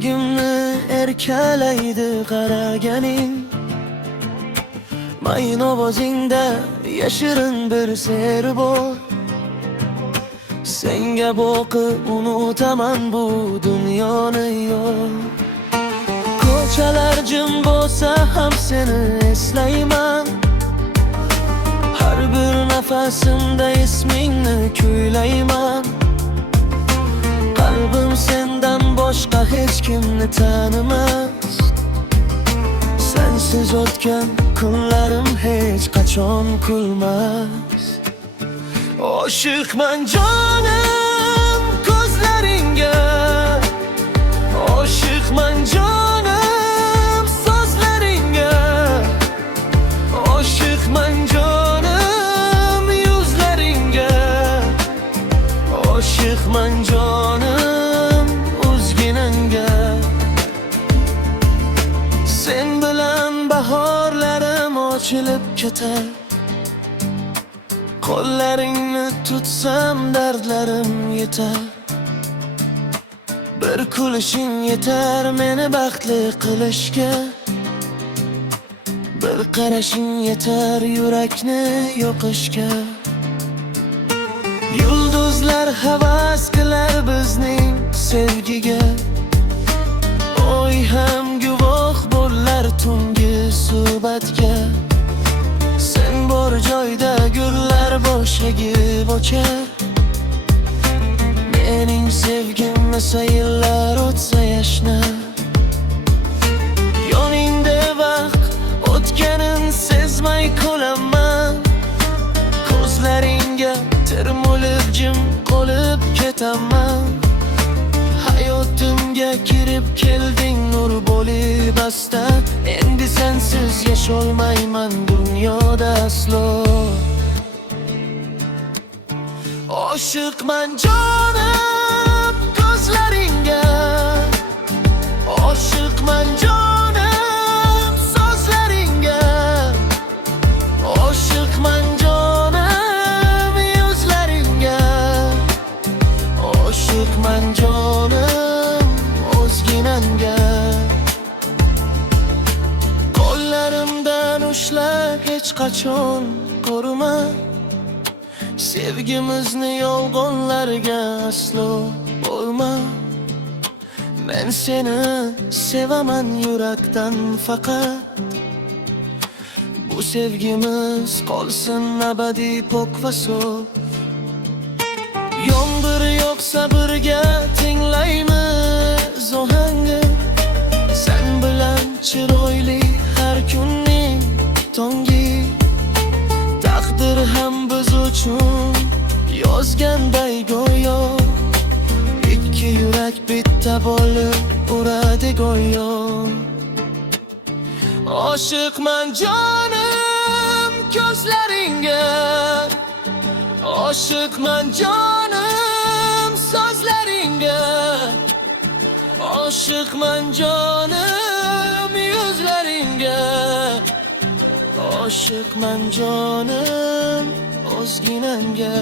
Yuragimni erkalaydi qaraganing. Mayin ovozingda yashirin bir ser bor. Senga boqib unutaman bu dunyoni yo'q. Ko'chalar jim bo'lsa ham seni eslayman. Har bir nafasimda ismingni kuylayman. Qalbim sendan boshqa hech kimni tanimas. Sensiz o'tgan kunlarim hech qachon kulmas. Oshiqman jonim ko'zlaringga, oshiqman jonim so'zlaringga, oshiqman jonim yuzlaringga, oshiqman jonim o'zginangga. Sen bilan bahorlarim ochilib ketar. Qo'llaringni tutsam dardlarim yetar. Bir kulishing yetar meni baxtli qilishga. Bir qarashing yetar yurakni yo'qishga. Yulduzlar havas qilar bizning sevgiga. Oy ham guvoh bo'lar tungi suhbatga. Sen bor joyda gullar boshagib ochar. Mening sevgim esa yillar o'tsa yashnab. Yoningda vaqt o'tganin sezmay qolaman. Ko'zlaringga termulib jim qolib ketaman. Hayotimga kirib kelding nur bo'lib asta. Endi sensiz yasholmayman dunyoda aslo. Oshiqman jonim ko'zlaringga, oshiqman jonim so'zlaringga, oshiqman jonim yuzlaringga, oshiqman jonim o'zginangga. Qo'llarimdan ushlab hech qachon ko'rma. Sevgimizni yolg'onlarga aslo bo'lma. Men seni sevaman yurakdan faqat. Bu sevgimiz qolsin abadiy pok va sof. Yomg'ir yog'sa birga tinglaymiz ohangni. Sen bilan chiroyli har kunning tongi. Taqdir ham biz uchun yozganday go'yo. Ikki yurak bitta bo'lib uradi go'yo. Oshiqman jonim ko'zlaringga, oshiqman jonim so'zlaringga, oshiqman jonim yuzlaringga, oshiqman jonim o'zginangga.